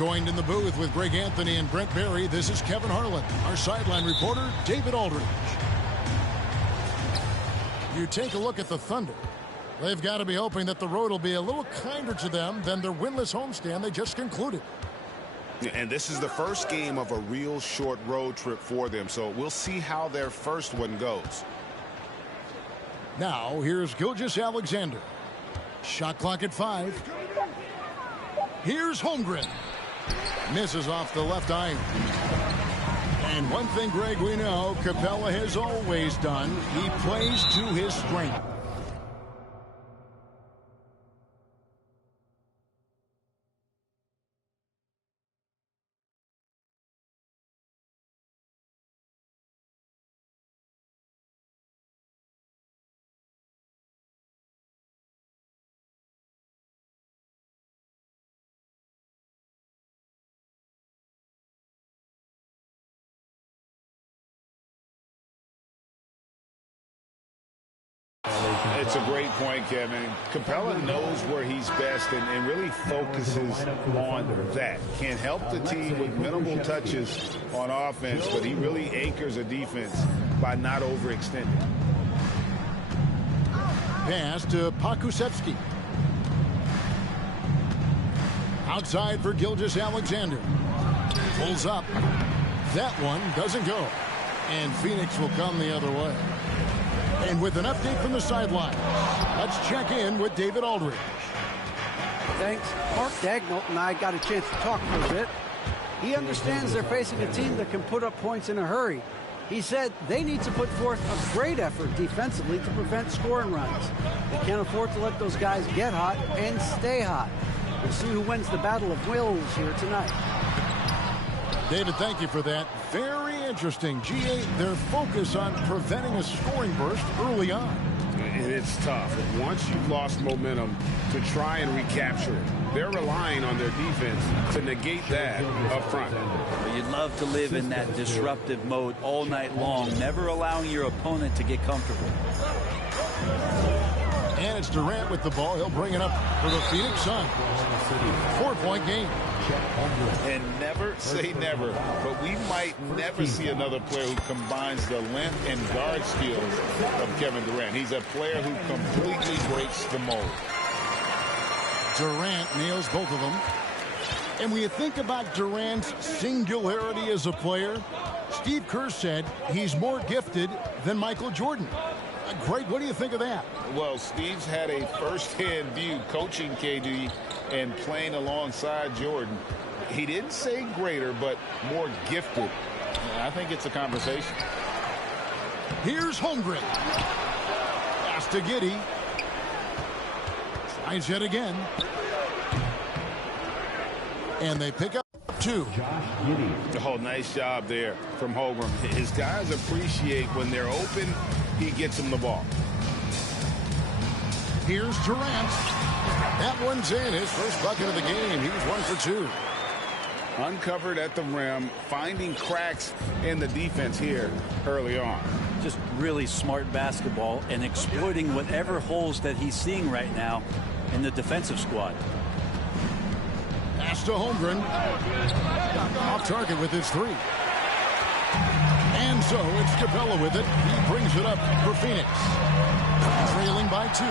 Joined in the booth with Greg Anthony and Brent Barry, this is Kevin Harlan. Our sideline reporter, David Aldridge. You take a look at the Thunder. They've got to be hoping that the road will be a little kinder to them than their winless homestand they just concluded. And this is the first game of a real short road trip for them, so we'll see how their first one goes. Now, here's Gilgeous-Alexander. Shot clock at 5. Here's Holmgren. Misses off the left iron. And one thing, Greg, we know Capella has always done. He plays to his strength. It's a great point, Kevin. Capella knows where he's best and really focuses on that. Can help the team with minimal touches on offense, but he really anchors a defense by not overextending. Pass to Pokusevski. Outside for Gilgeous-Alexander. Pulls up. That one doesn't go. And Phoenix will come the other way. And with an update from the sideline, let's check in with David Aldridge. Thanks. Mark Daigneault and I got a chance to talk for a bit. He understands they're facing a team that can put up points in a hurry. He said they need to put forth a great effort defensively to prevent scoring runs. They can't afford to let those guys get hot and stay hot. We'll see who wins the battle of wills here tonight. David, thank you for that. Very interesting. GA, their focus on preventing a scoring burst early on. And it's tough. Once you've lost momentum, to try and recapture it. They're relying on their defense to negate that up front. You'd love to live in that disruptive mode all night long, never allowing your opponent to get comfortable. And it's Durant with the ball. He'll bring it up for the Phoenix Suns. 4-point game. And never say never, but we might never see another player who combines the length and guard skills of Kevin Durant. He's a player who completely breaks the mold. Durant nails both of them. And when you think about Durant's singularity as a player, Steve Kerr said he's more gifted than Michael Jordan. Greg, what do you think of that? Well, Steve's had a first-hand view coaching KD and playing alongside Jordan. He didn't say greater, but more gifted. I think it's a conversation. Here's Holmgren. Pass to Giddey. Tries yet again. And they pick up 2. Oh, nice job there from Holmgren. His guys appreciate when they're open, he gets them the ball. Here's Durant. That one's in. His first bucket of the game. He's 1 for 2. Uncovered at the rim, finding cracks in the defense here early on. Just really smart basketball and exploiting whatever holes that he's seeing right now in the defensive squad. Pass to Holmgren. Off target with his 3. And so it's Capella with it. He brings it up for Phoenix. Trailing by 2.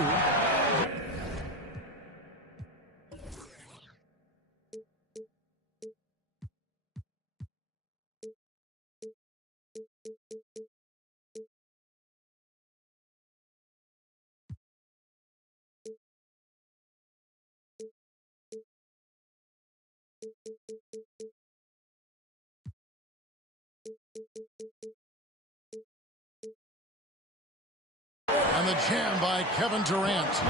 And the jam by Kevin Durant.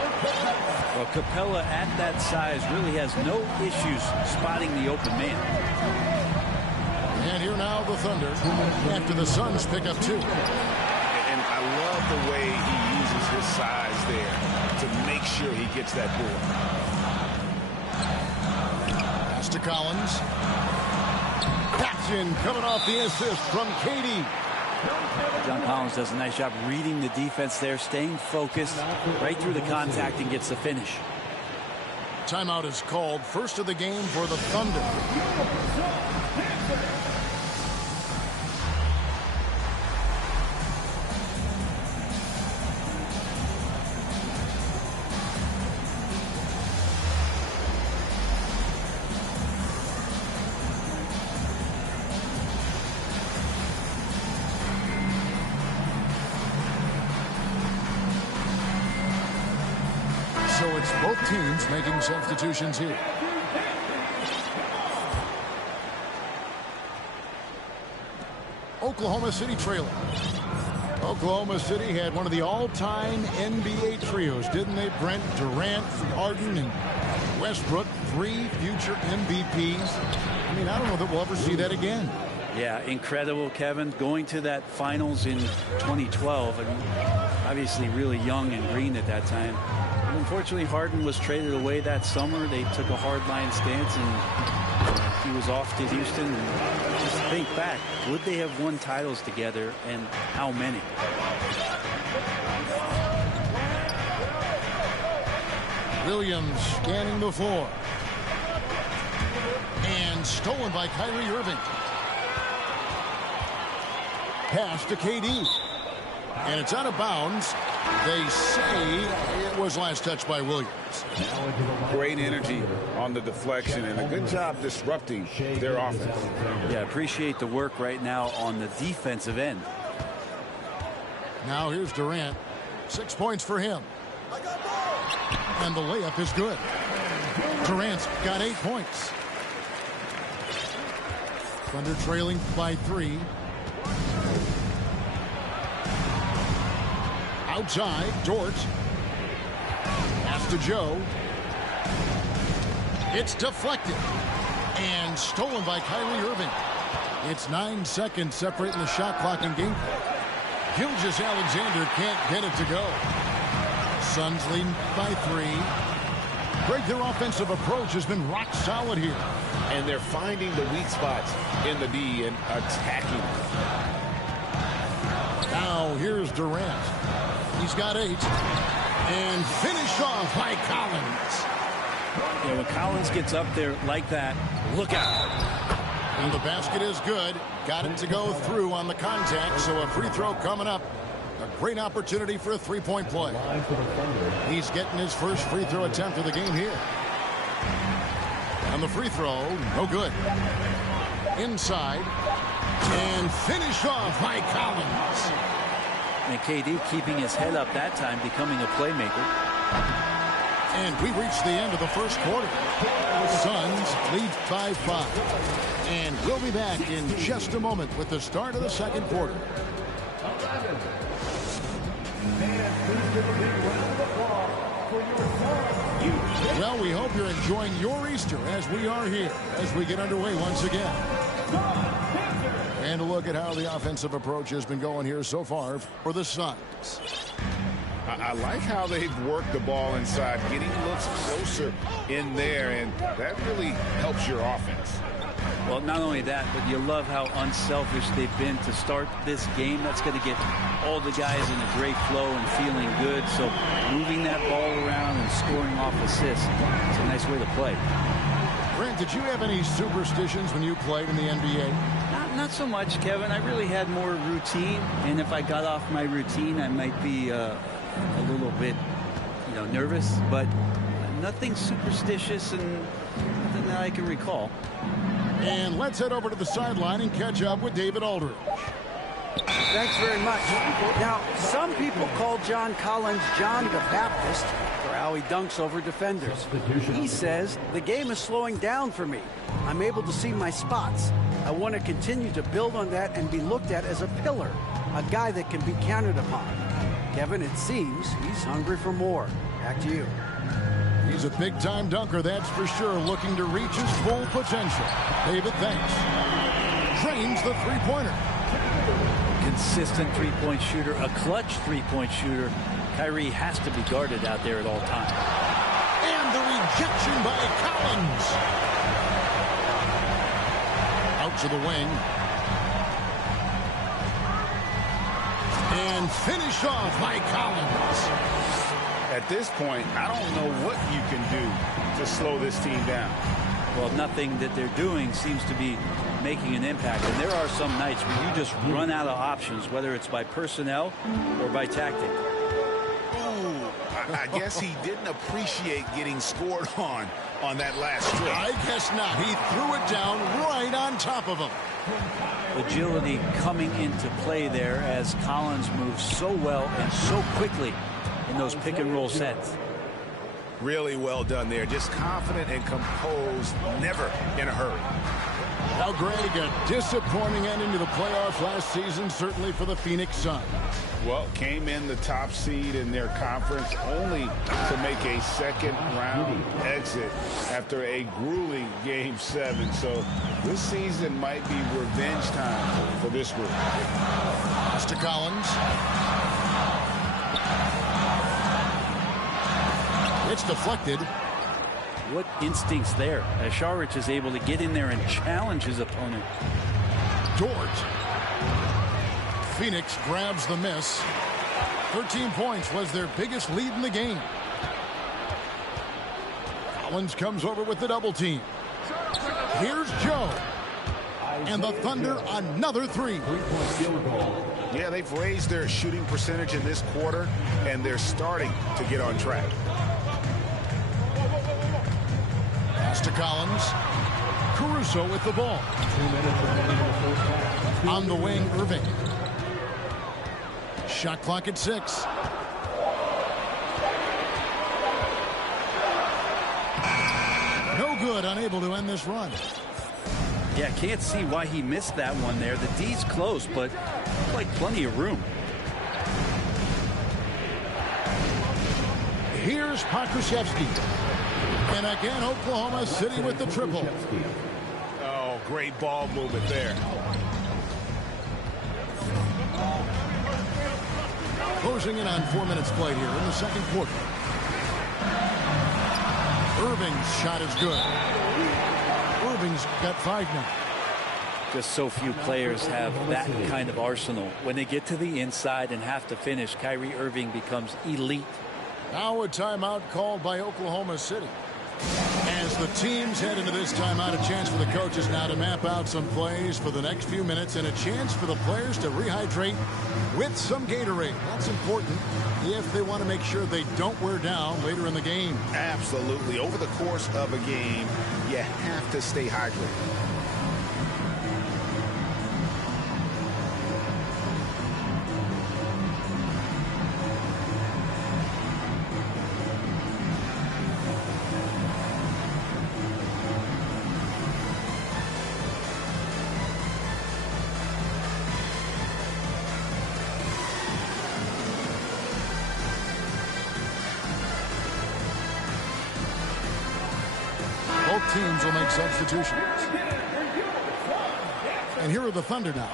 Well, Capella at that size really has no issues spotting the open man. And here now the Thunder after the Suns pick up 2. And I love the way he uses his size there to make sure he gets that board. Pass to Collins. That's in, coming off the assist from KD. John Collins does a nice job reading the defense there, staying focused right through the contact and gets the finish. Timeout is called. First of the game for the Thunder. So it's both teams making substitutions here. Oklahoma City trailing. Oklahoma City had one of the all-time NBA trios, didn't they? Brent, Durant, Harden, and Westbrook, 3 future MVPs. I mean, I don't know that we'll ever see that again. Yeah, incredible, Kevin. Going to that finals in 2012. I mean, obviously really young and green at that time. Unfortunately, Harden was traded away that summer. They took a hard-line stance, and he was off to Houston. And just think back, would they have won titles together, and how many? Williams scanning the floor. And stolen by Kyrie Irving. Pass to KD. And it's out of bounds. They say it was last touched by Williams. Great energy on the deflection and a good job disrupting their offense. Yeah, appreciate the work right now on the defensive end. Now here's Durant. 6 points for him. And the layup is good. Durant's got 8 points. Thunder trailing by 3. Outside, Dort. Pass to Joe. It's deflected. And stolen by Kyrie Irving. It's 9 seconds separating the shot clock and game. Gilgeous-Alexander can't get it to go. Suns leading by 3. Greg, their offensive approach has been rock solid here. And they're finding the weak spots in the D and attacking. Now here's Durant. He's got 8. And finished off by Collins. Yeah, when Collins gets up there like that, look out. And the basket is good. Got it to go through on the contact, so a free throw coming up. A great opportunity for a three-point play. He's getting his first free throw attempt of the game here. And the free throw, no good. Inside. And finished off by Collins. And KD keeping his head up that time, becoming a playmaker. And we reached the end of the first quarter. Suns lead by 5. And we'll be back in just a moment with the start of the second quarter. Well, we hope you're enjoying your Easter as we are here as we get underway once again. And a look at how the offensive approach has been going here so far for the Suns. I like how they've worked the ball inside, getting looks closer in there, and that really helps your offense. Well, not only that, but you love how unselfish they've been to start this game. That's going to get all the guys in a great flow and feeling good. So moving that ball around and scoring off assists, it's a nice way to play. Brent, did you have any superstitions when you played in the NBA? Not so much, Kevin. I really had more routine, and if I got off my routine, I might be a little bit, nervous, but nothing superstitious and nothing that I can recall. And let's head over to the sideline and catch up with David Aldridge. Thanks very much. Now, some people call John Collins John the Baptist for how he dunks over defenders. He says, the game is slowing down for me. I'm able to see my spots. I want to continue to build on that and be looked at as a pillar, a guy that can be counted upon. Kevin, it seems he's hungry for more. Back to you. He's a big-time dunker, that's for sure, looking to reach his full potential. David, thanks. Drains the three-pointer. Consistent three-point shooter, a clutch three-point shooter. Kyrie has to be guarded out there at all times. And the rejection by Collins. Out to the wing. And finish off by Collins. At this point, I don't know what you can do to slow this team down. Well, nothing that they're doing seems to be making an impact. And there are some nights where you just run out of options, whether it's by personnel or by tactic. I guess he didn't appreciate getting scored on that last strip. I guess not. He threw it down right on top of him. Agility coming into play there as Collins moves so well and so quickly in those pick and roll sets. Really well done there. Just confident and composed, never in a hurry. Now, Greg, a disappointing ending to the playoffs last season, certainly for the Phoenix Suns. Well, came in the top seed in their conference only to make a second-round exit after a grueling Game 7. So this season might be revenge time for this group. Pass to Collins. It's deflected. What instincts there as Saric is able to get in there and challenge his opponent. Dort. Phoenix grabs the miss. 13 points was their biggest lead in the game. Collins comes over with the double team. Here's Joe. And the Thunder another three. Yeah, they've raised their shooting percentage in this quarter, and they're starting to get on track. Pass to Collins. Caruso with the ball. 2 minutes remaining in the first half. On the wing, Irving. Shot clock at 6. No good, unable to end this run. Yeah, can't see why he missed that one there. The D's close, but like plenty of room. Here's Pokusevski. And again, Oklahoma City with the triple. Oh, great ball movement there. Closing in on 4 minutes played here in the second quarter. Irving's shot is good. Irving's got 5 now. Just so few players have that kind of arsenal. When they get to the inside and have to finish, Kyrie Irving becomes elite. Now a timeout called by Oklahoma City. As the teams head into this timeout, a chance for the coaches now to map out some plays for the next few minutes and a chance for the players to rehydrate with some Gatorade. That's important if they want to make sure they don't wear down later in the game. Absolutely. Over the course of a game, you have to stay hydrated. Both teams will make substitutions. And here are the Thunder now.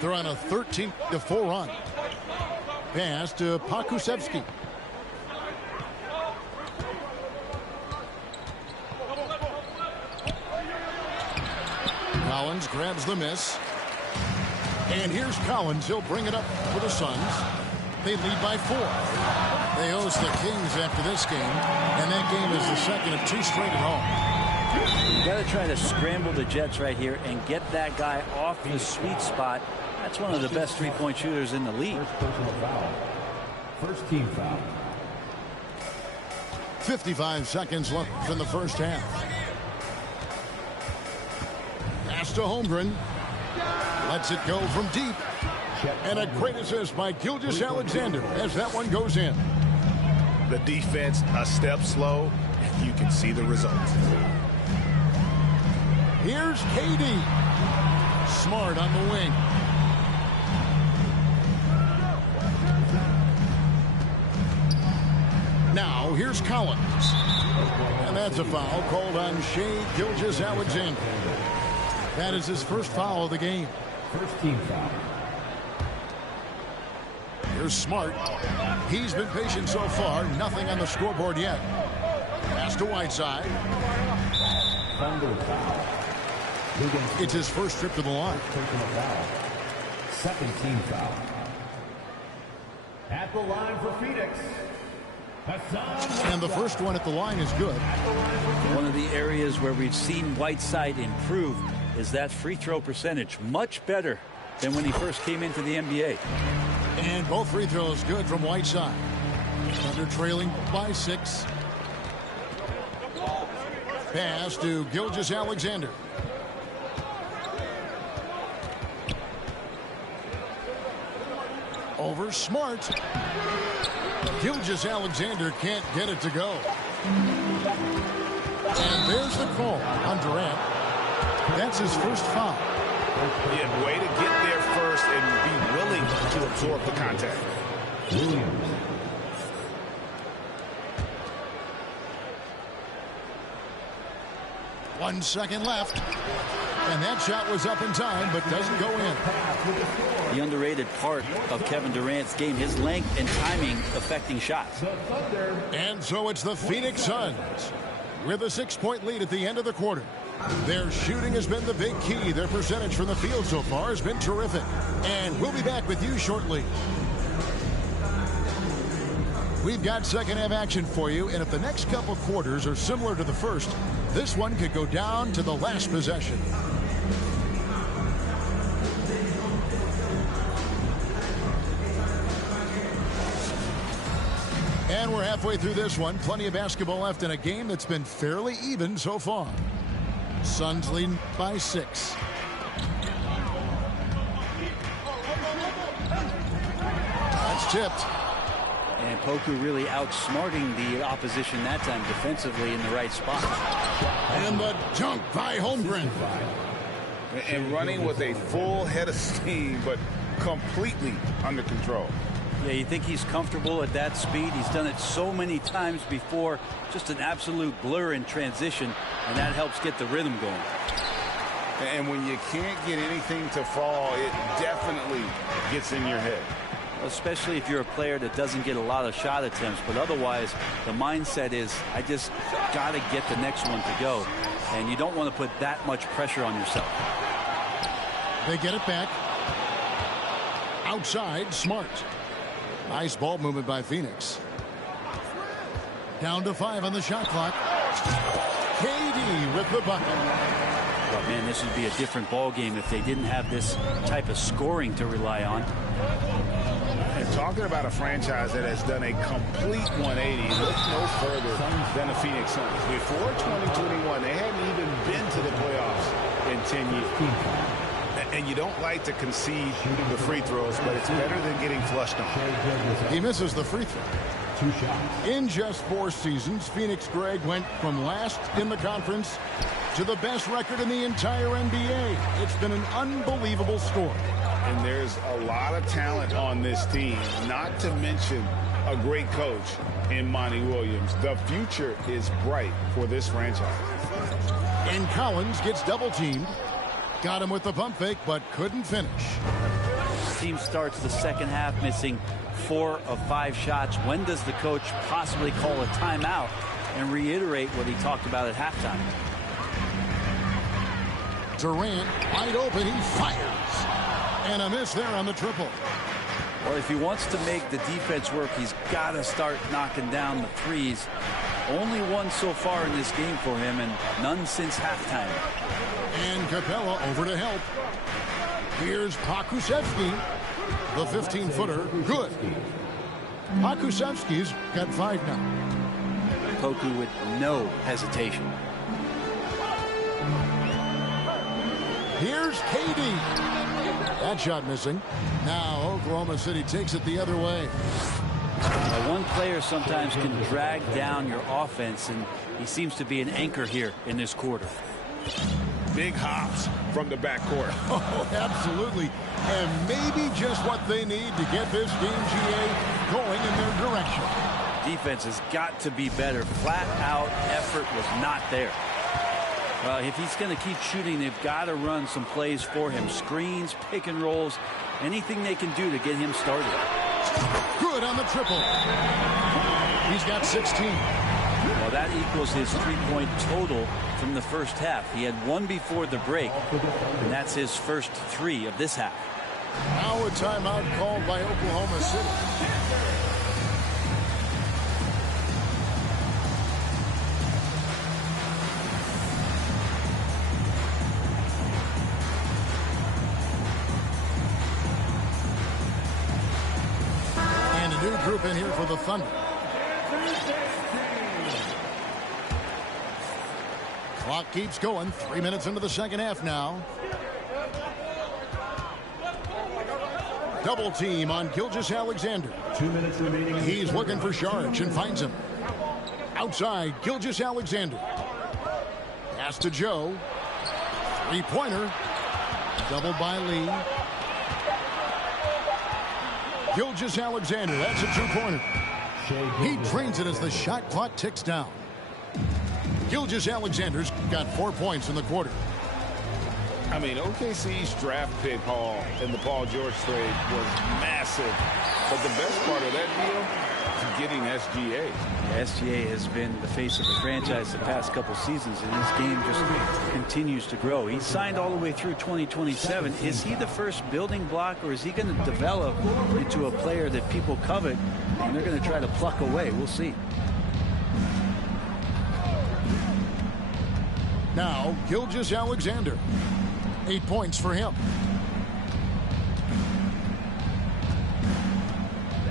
They're on a 13-4 run. Pass to Pokusevski. Collins grabs the miss. And here's Collins. He'll bring it up for the Suns. They lead by 4. They host the Kings after this game, and that game is the second of 2 straight at home. You got to try to scramble the Jets right here and get that guy off the sweet spot. That's one of the best three-point shooters in the league. First personal foul. First team foul. 55 seconds left in the first half. Pass to Holmgren. Lets it go from deep. And a great assist by Gilgeous-Alexander as that one goes in. The defense a step slow, and you can see the result. Here's KD. Smart on the wing. Now here's Collins. And that's a foul called on Shai Gilgeous-Alexander. That is his first foul of the game. First team foul. Here's Smart. He's been patient so far. Nothing on the scoreboard yet. Pass to Whiteside. Thunder foul. It's his first trip to the line. Personal foul. Second team foul. At the line for Phoenix, And the first one at the line is good. One of the areas where we've seen Whiteside improve is that free throw percentage. Much better than when he first came into the NBA. And both free throws good from Whiteside. Thunder trailing by 6. Pass to Gilgeous-Alexander. Over Smart. Gilgeous-Alexander can't get it to go. And there's the call on Durant. That's his first foul. Yeah, way to get there first and be willing to absorb the contact. Williams. 1 second left. And that shot was up in time, but doesn't go in. The underrated part of Kevin Durant's game, his length and timing affecting shots. And so it's the Phoenix Suns with a 6-point lead at the end of the quarter. Their shooting has been the big key. Their percentage from the field so far has been terrific. And we'll be back with you shortly. We've got second half action for you, and if the next couple quarters are similar to the first, this one could go down to the last possession. And we're halfway through this one. Plenty of basketball left in a game that's been fairly even so far. Suns leading by 6. That's tipped. And Poku really outsmarting the opposition that time defensively in the right spot. And the dunk by Holmgren. And running with a full head of steam, but completely under control. Yeah, you think he's comfortable at that speed. He's done it so many times before. Just an absolute blur in transition, and that helps get the rhythm going. And when you can't get anything to fall, it definitely gets in your head. Especially if you're a player that doesn't get a lot of shot attempts, but otherwise the mindset is I just got to get the next one to go, and you don't want to put that much pressure on yourself. They get it back. Outside, Smart. Nice ball movement by Phoenix. Down to 5 on the shot clock. KD with the bucket. But man, this would be a different ball game if they didn't have this type of scoring to rely on. And talking about a franchise that has done a complete 180, look no further than the Phoenix Suns. Before 2021, they hadn't even been to the playoffs in 10 years. And you don't like to concede the free throws, but it's better than getting flushed on. He misses the free throw. 2 shots. In just 4 seasons, Phoenix, Greg, went from last in the conference to the best record in the entire NBA. It's been an unbelievable story. And there's a lot of talent on this team, not to mention a great coach in Monty Williams. The future is bright for this franchise. And Collins gets double-teamed. Got him with the pump fake, but couldn't finish. The team starts the second half missing 4 of 5 shots. When does the coach possibly call a timeout and reiterate what he talked about at halftime? Durant wide open, he fires. And a miss there on the triple. Well, if he wants to make the defense work, he's got to start knocking down the threes. Only one so far in this game for him, and none since halftime. And Capella over to help. Here's Pokusevski. The 15-footer, good. Pokusevski's got 5 now. Poku with no hesitation. Here's KD. That shot missing. Now Oklahoma City takes it the other way. One player sometimes can drag down your offense, and he seems to be an anchor here in this quarter. Big hops from the backcourt. Oh, absolutely. And maybe just what they need to get this game, GA, going in their direction. Defense has got to be better. Flat out effort was not there. If he's going to keep shooting, they've got to run some plays for him. Screens, pick and rolls, anything they can do to get him started. Good on the triple. He's got 16. Well, that equals his 3-point total from the first half. He had 1 before the break, and that's his first 3 of this half. Now a timeout called by Oklahoma City. step in here for the Thunder. Clock keeps going. 3 minutes into the second half now. Double team on Gilgeous-Alexander. 2 minutes remaining. He's looking for Sharge and finds him. Outside, Gilgeous-Alexander. Pass to Joe. Three-pointer. Doubled by Lee. Gilgeous-Alexander, that's a two-pointer. He drains it as the shot clock ticks down. Gilgeous-Alexander's got 4 points in the quarter. I mean, OKC's draft pick haul in the Paul George trade was massive. But the best part of that deal is getting SGA. SGA has been the face of the franchise the past couple seasons, and his game just continues to grow. He signed all the way through 2027. Is he the first building block, or is he going to develop into a player that people covet and they're going to try to pluck away? We'll see. Now, Gilgeous-Alexander. 8 points for him.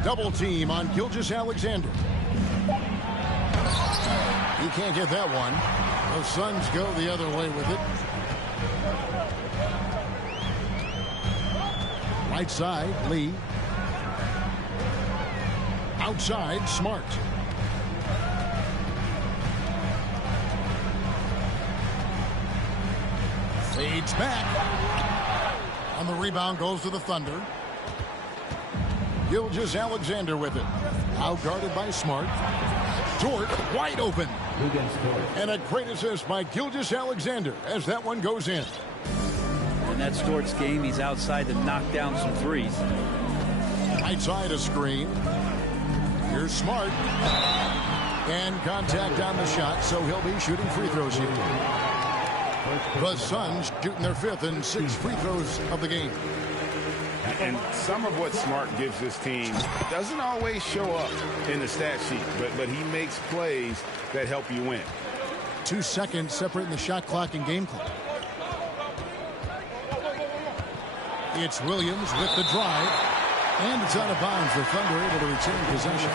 Double team on Gilgeous-Alexander. He can't get that one. The Suns go the other way with it. Right side, Lee. Outside, Smart. Fades back. And the rebound goes to the Thunder. Gilgeous-Alexander with it. Out guarded by Smart. Dort wide open. And a great assist by Gilgeous-Alexander as that one goes in. And that's Dort's game. He's outside to knock down some threes. Right side a screen. Here's Smart. And contact on the shot, so he'll be shooting free throws here. The Suns shooting their 5th and 6th free throws of the game. And some of what Smart gives this team doesn't always show up in the stat sheet, but he makes plays that help you win. 2 seconds separating the shot clock and game clock. It's Williams with the drive. And it's out of bounds. The Thunder able to retain possession.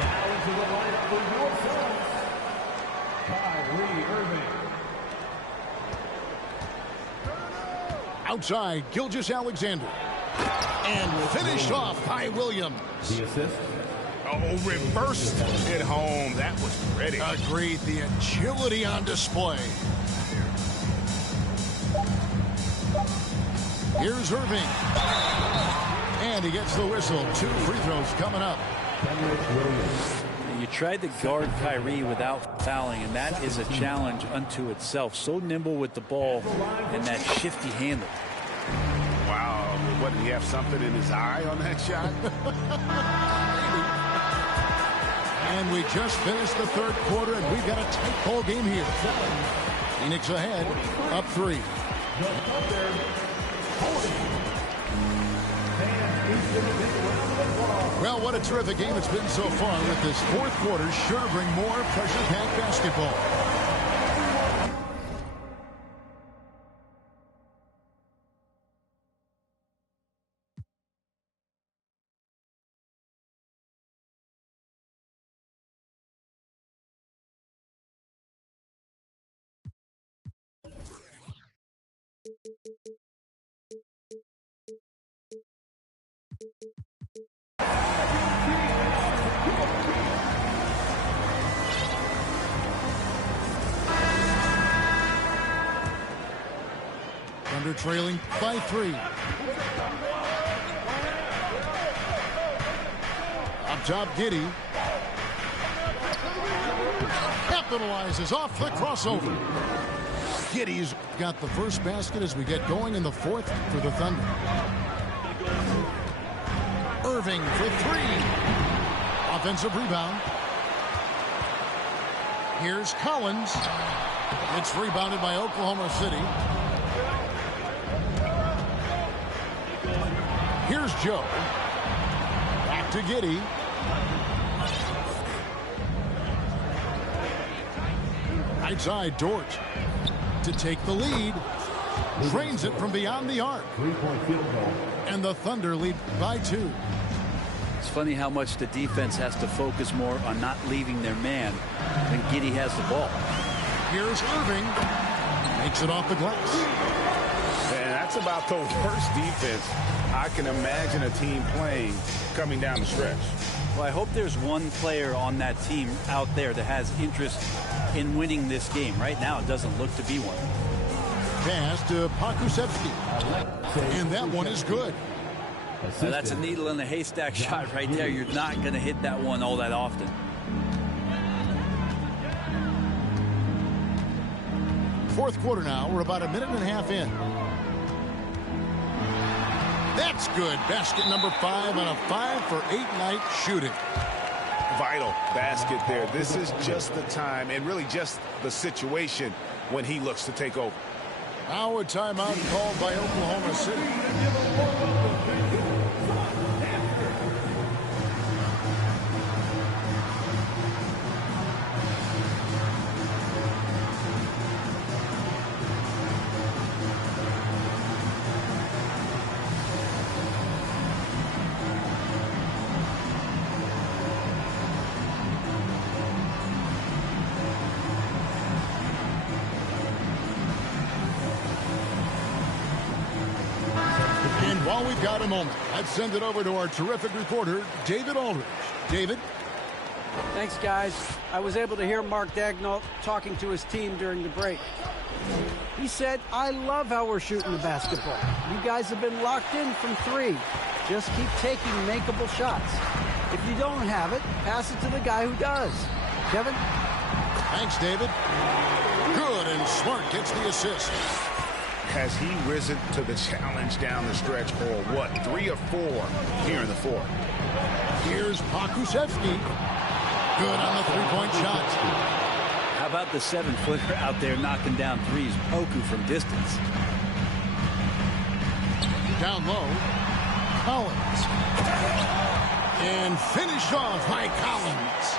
Now into the lineup for your Suns, Kyrie Irving. Outside, Gilgeous-Alexander. And finished off by Williams. The assist. Oh, reversed it home. That was pretty. Agreed. The agility on display. Here's Irving. And he gets the whistle. 2 free throws coming up. You tried to guard Kyrie without fouling, and that is a challenge unto itself. So nimble with the ball and that shifty handle. Wow. What, did he have something in his eye on that shot? And we just finished the third quarter, and we've got a tight ball game here. Phoenix ahead, up 3. Well, what a terrific game it's been so far, with this fourth quarter sure to bring more pressure-packed basketball. Thunder trailing by 3. Up top, Giddey. Capitalizes off the crossover. Giddey's got the first basket as we get going in the fourth for the Thunder. Irving for 3. Offensive rebound. Here's Collins. It's rebounded by Oklahoma City. Here's Joe. Back to Giddey. Right side, Dort to take the lead. Drains it from beyond the arc. 3-point field goal. And the Thunder lead by 2. It's funny how much the defense has to focus more on not leaving their man when Giddey has the ball. Here's Irving. Makes it off the glass. And that's about the worst defense I can imagine a team playing coming down the stretch. Well, I hope there's one player on that team out there that has interest in winning this game. Right now, it doesn't look to be one. Pass to Pokusevski. And that one is good. Now, that's a needle in a haystack shot right there. You're not going to hit that one all that often. Fourth quarter now. We're about a minute and a half in. That's good. Basket number 5 on a 5-for-8 night shooting. Vital basket there. This is just the time and really just the situation when he looks to take over. Now a timeout called by Oklahoma City. While we've got a moment, let's send it over to our terrific reporter, David Aldridge. David? Thanks, guys. I was able to hear Mark Daigneault talking to his team during the break. He said, I love how we're shooting the basketball. You guys have been locked in from 3. Just keep taking makeable shots. If you don't have it, pass it to the guy who does. Kevin? Thanks, David. Good, and Smart gets the assist. Has he risen to the challenge down the stretch, or what? 3 or 4 here in the fourth. Here's Pokusevski. Good on the three-point shot. How about the 7-footer out there knocking down threes? Poku from distance. Down low. Collins. And finished off by Collins.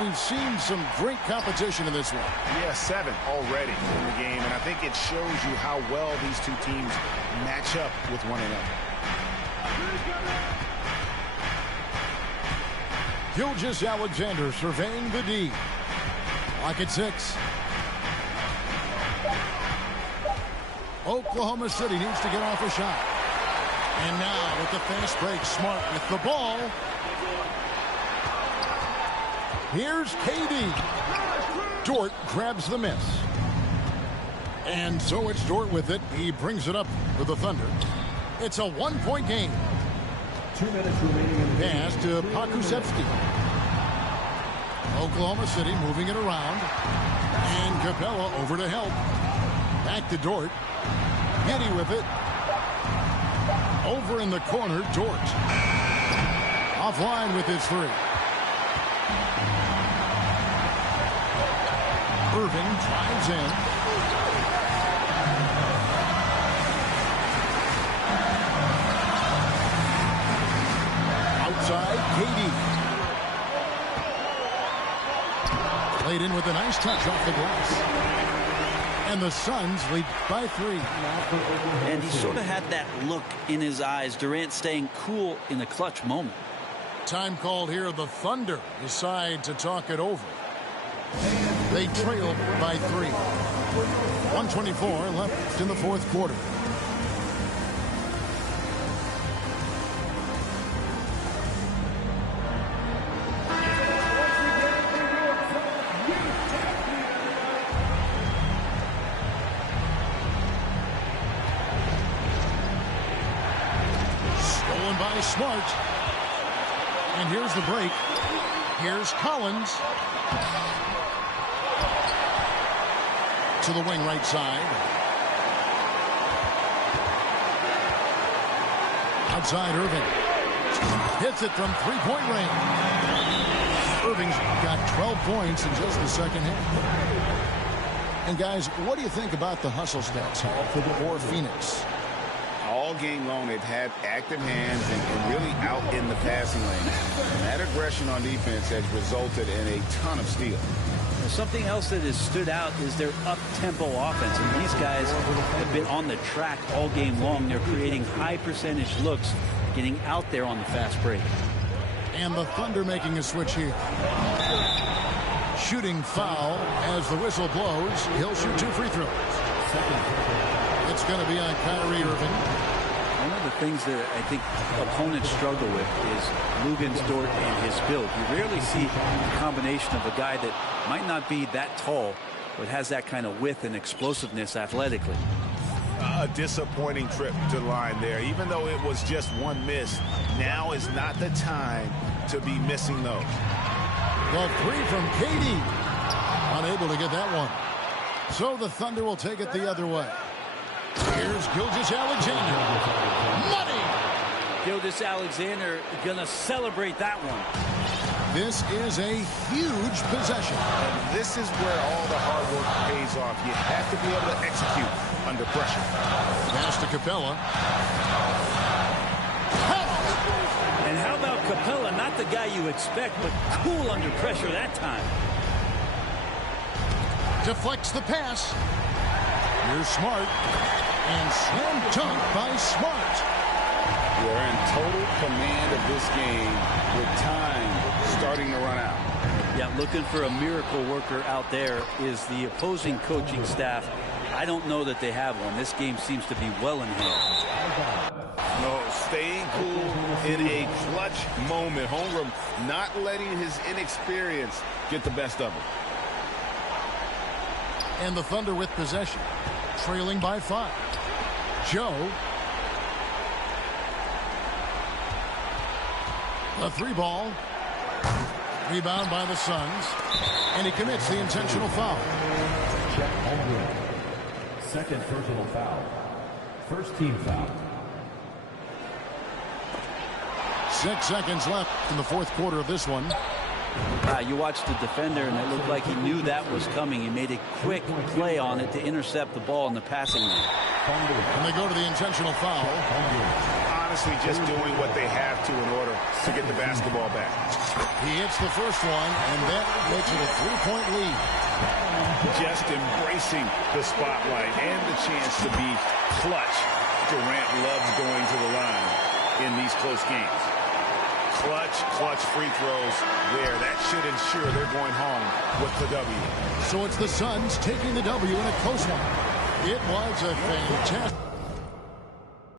We've seen some great competition in this one. Yeah, 7 already in the game, and I think it shows you how well these two teams match up with one another. Gilgeous-Alexander surveying the D. Lock at 6. Oklahoma City needs to get off a shot. And now with the fast break, Smart with the ball. Here's KD. Dort grabs the miss. And so it's Dort with it. He brings it up for the Thunder. It's a 1-point game. 2 minutes remaining in the Pass to Pokusevski. Oklahoma City moving it around. And Capella over to help. Back to Dort. Giddey with it. Over in the corner, Dort. Offline with his 3. Irving drives in. Outside, KD. Played in with a nice touch off the glass. And the Suns lead by 3. And he sort of had that look in his eyes. Durant staying cool in a clutch moment. Time called here. The Thunder decide to talk it over. They trail by 3. 1:24 left in the fourth quarter. Stolen by Smart. And here's the break. Here's Collins. To the wing right side. Outside Irving. Hits it from three-point range. Irving's got 12 points in just the second half. And guys, what do you think about the hustle stats here for Phoenix? All game long, they've had active hands and really out in the passing lane. And that aggression on defense has resulted in a ton of steals. Something else that has stood out is their up-tempo offense. And these guys have been on the track all game long. They're creating high percentage looks, getting out there on the fast break. And the Thunder making a switch here. Shooting foul as the whistle blows. He'll shoot 2 free throws. It's going to be on Kyrie Irving. One of the things that I think opponents struggle with is Luguentz Dort and his build. You rarely see a combination of a guy that might not be that tall, but has that kind of width and explosiveness athletically. A disappointing trip to the line there. Even though it was just one miss, now is not the time to be missing those. The 3 from KD. Unable to get that one. So the Thunder will take it the other way. Here's Gilgeous-Alexander. Money! Gilgeous-Alexander gonna celebrate that one. This is a huge possession. And this is where all the hard work pays off. You have to be able to execute under pressure. Pass to Capella. And how about Capella? Not the guy you expect, but cool under pressure that time. Deflects the pass. Here's Smart. And slam dunk by Smart. We're in total command of this game with time starting to run out. Yeah, looking for a miracle worker out there is the opposing coaching staff. I don't know that they have one. This game seems to be well in hand. No, staying cool in a clutch moment. Holmgren not letting his inexperience get the best of him. And the Thunder with possession. Trailing by 5. Joe. A 3 ball. Rebound by the Suns. And he commits the intentional foul. Chet Holmgren. Second personal foul. First team foul. 6 seconds left in the 4th quarter of this one. You watched the defender, and it looked like he knew that was coming. He made a quick play on it to intercept the ball in the passing lane. And they go to the intentional foul. Honestly, just doing what they have to in order to get the basketball back. He hits the first one, and that makes it a 3-point lead. Just embracing the spotlight and the chance to be clutch. Durant loves going to the line in these close games. Clutch free throws there. That should ensure they're going home with the W. So it's the Suns taking the W in a close one. It was a fantastic...